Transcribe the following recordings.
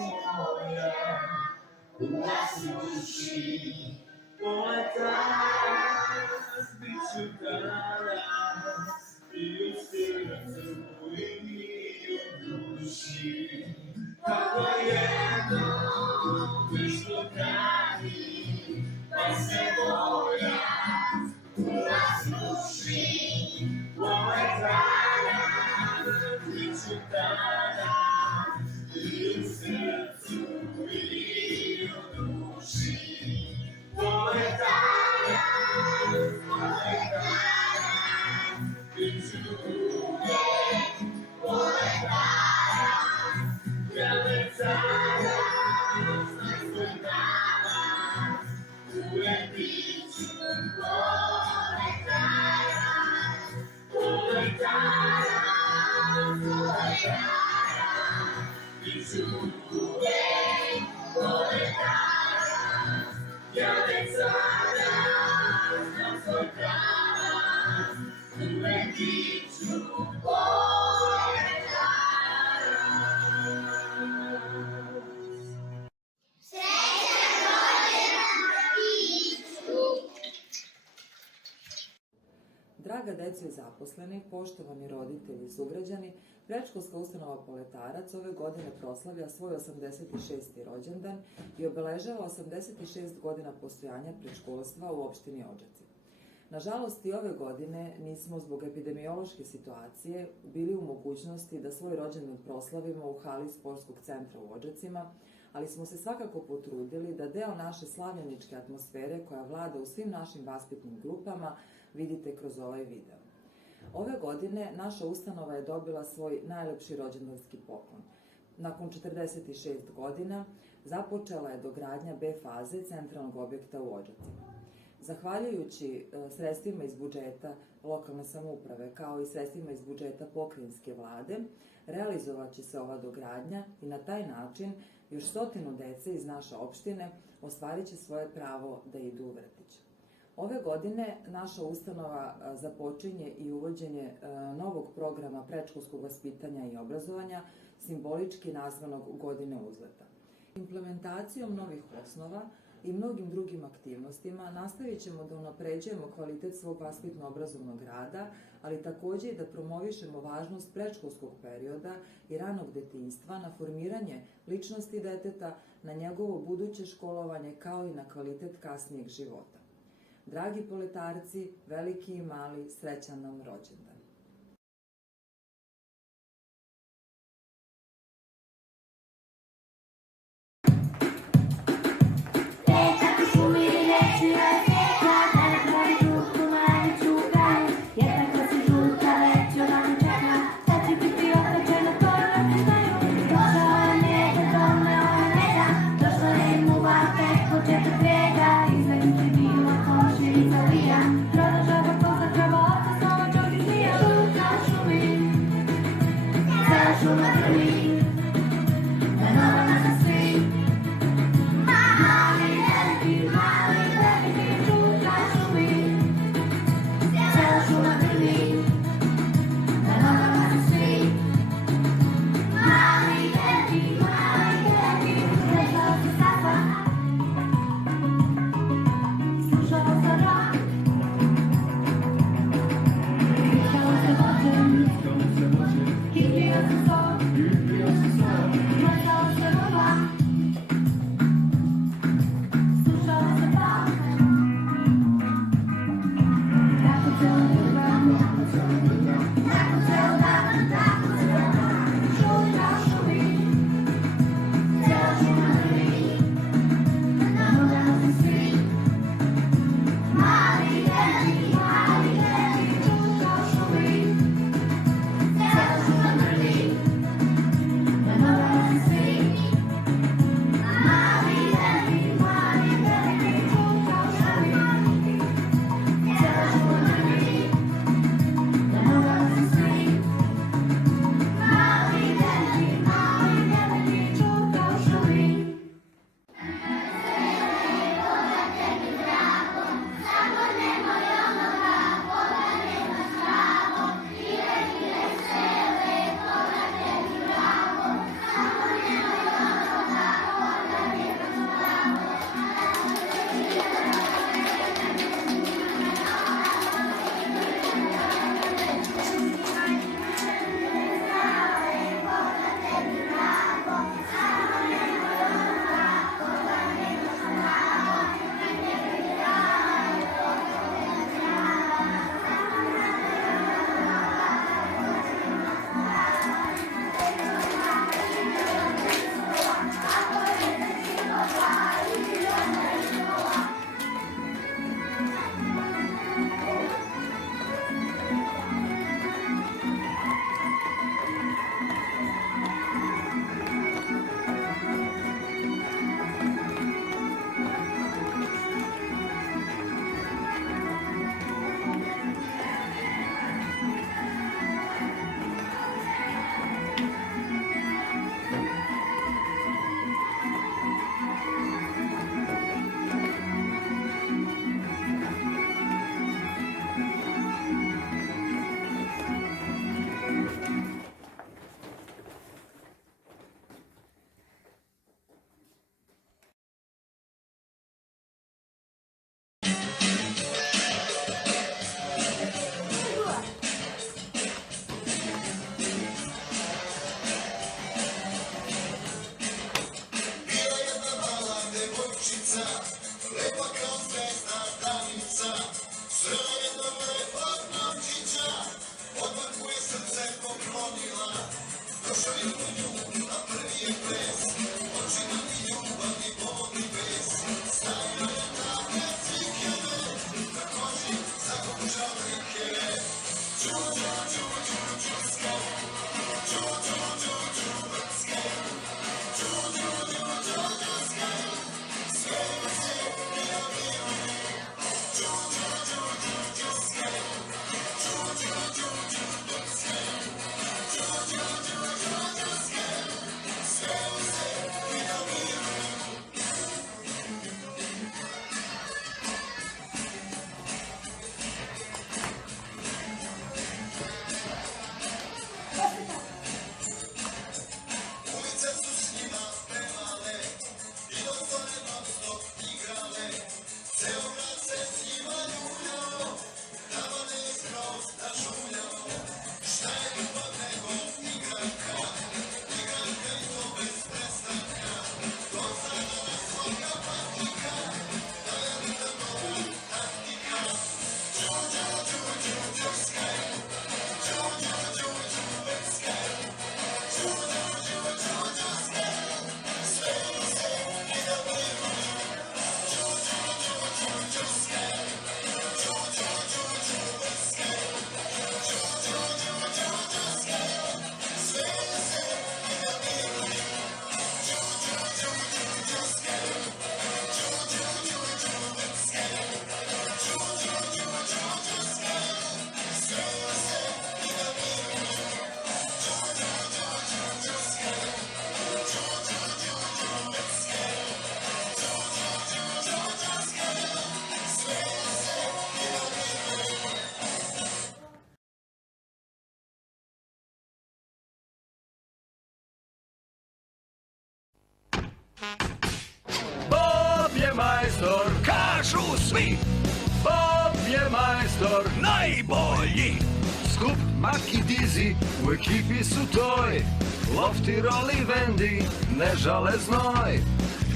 moja, nasluši, moja danas, bit ću danas, i u srcu i u duši. Kako jedno prišlo krani, pa se moja nasluši, moja danas, bit ću danas, i u srcu i u duši. Moje danas, bit ću uvek, moje danas, ja već danas, na svoj danas, uvek bit ću moje danas, moje danas, moje danas, bit ću uvek, moje danas, ja već danas, na svoj danas, uvek bit ću moje danas. Srećan rođendan Isu! Draga deco i zaposleni, poštovani roditelji i sugrađani, predškolska ustanova Poletarac ove godine proslavlja svoj 86. rođendan i obeležava 86 godina postojanja predškolstva u opštini Odžaci. Nažalost, i ove godine nismo zbog epidemiološke situacije bili u mogućnosti da svoj rođendan proslavimo u hali sportskog centra u Odžacima, ali smo se svakako potrudili da deo naše slavljeničke atmosfere koja vlada u svim našim vaspitnim grupama vidite kroz ovaj video. Ove godine naša ustanova je dobila svoj najlepši rođendanski poklon. Nakon 46 godina započela je dogradnja B faze centralnog objekta u Odžacima. Zahvaljujući sredstvima iz budžeta lokalne samouprave kao i sredstvima iz budžeta pokrajinske vlade, realizovat će se ova dogradnja i na taj način još 100 dece iz naše opštine ostvarit će svoje pravo da idu u vrtić. Ove godine naša ustanova započinje i uvođenje novog programa predškolskog vaspitanja i obrazovanja, simbolički nazvanog Godine uzleta. Implementacijom novih osnova i mnogim drugim aktivnostima nastavit ćemo da unapređujemo kvalitet svog vaspitno-obrazovnog rada, ali takođe i da promovišemo važnost predškolskog perioda i ranog detinjstva na formiranje ličnosti deteta, na njegovo buduće školovanje kao i na kvalitet kasnijeg života. Dragi poletarci, veliki i mali, srećan nam rođendan! Prodažava ko za kravo, sa samo čovjek žija. kažu svi. Bob je majstor najbolji. Skup, Mak i Dizi u ekipi su toj. Lofti, Roli, Vendi ne žale znoj.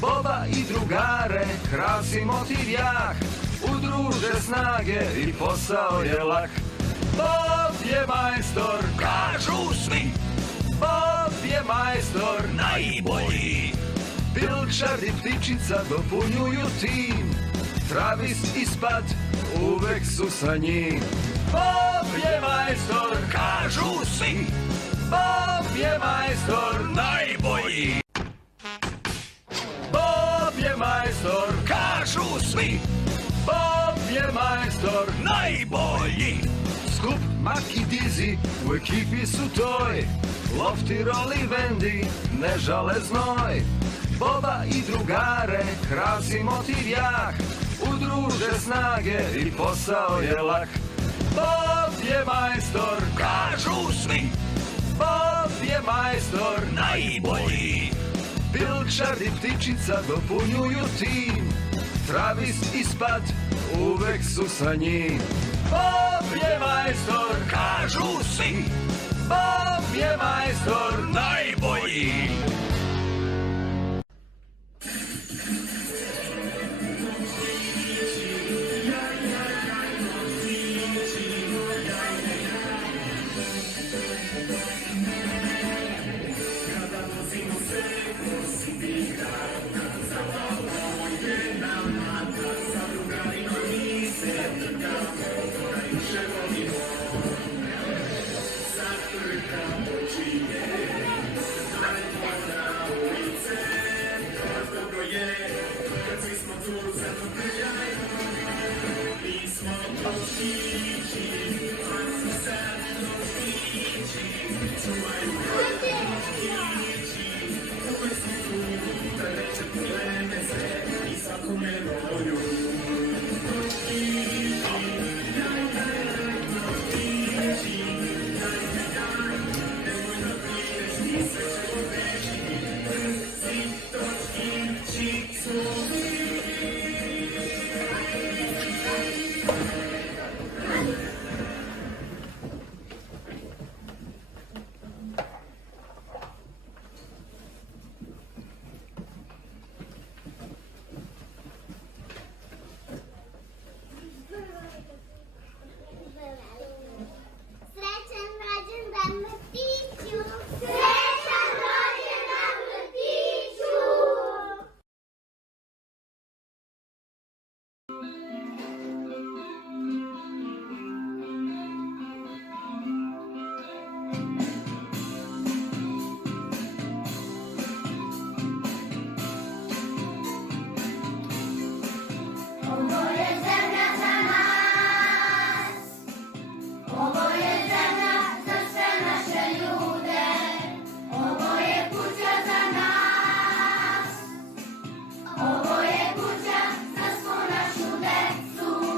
Boba i drugare krasi motiv jak. Udruže snage i posao je lak. Bob je majstor, kažu svi. Bob je majstor najbolji. Pilčar i ptičica dopunjuju tim. Travis i Spat uvek su sa njim. Bob je majstor, kažu svi. Bob je majstor najbolji. Bob je majstor, kažu svi. Bob je majstor najbolji. Skup, Mak i Dizi u ekipi su toj. Lofti, Roli, Vendi ne žale znoj. Boba i drugare krasi motiv jak. Udruže snage i posao je lak. Bob je majstor, kažu svi. Bob je majstor najbolji. Pilčar i ptičica dopunjuju tim. Travis i Spat uvek su sa njim. Bob je majstor, kažu svi. Bob je majstor najbolji. Srećan rođendan vrtiću! Srećan rođendan vrtiću! Ovo je zemlja za nas, ovo je zemlja za sve naše ljude, ovo je kuća za nas, ovo je kuća za svu našu decu.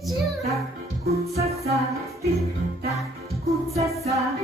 Tak kuca sad, tik tak kuca sad,